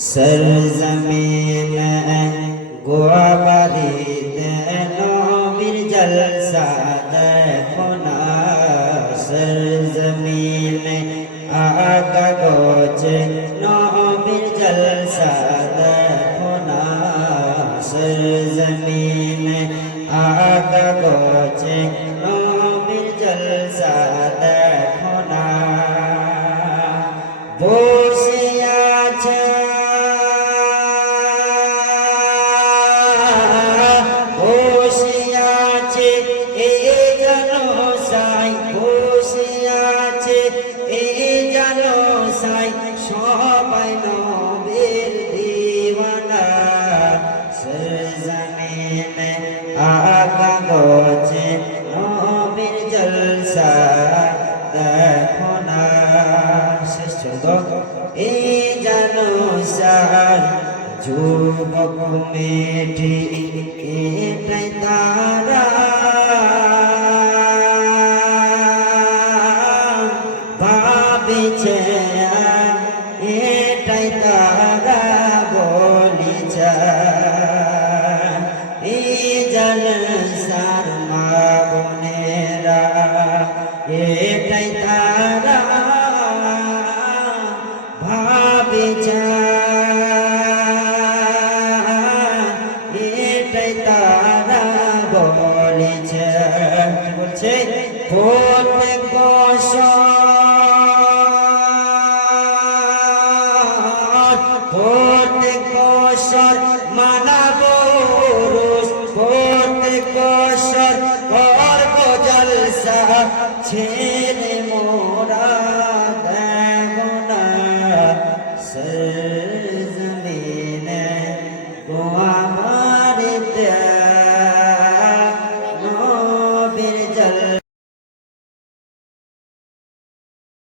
सरजमीन गोआबारीते नबीर जलसा देखो ना सरजमीन आका गोचे नबीर जलसा देखो ना सरजमीन आका गोचे नबीर जलसा देखो ना বসে আছে বসে আছে এ জানো সাই বসে আছে এ জানো সাই সবাই নবীর দিওয়ানা সরজমিনে আকা গোছে নবীর জলসা দেখো না শেষ চলতো এই জানো সার যুবক মেটি এটাই তারা ভাবিছে এটাই তারা বলিছে এই জলসার মা বোনেরা এটাই তারা ভাবিছে এটাই তারা বলিছে বলছে প্রত্যেক বছর মানাবো রোজ প্রত্যেক বছর করব জলসা ছেলে মোরা দেব না সরজমিনে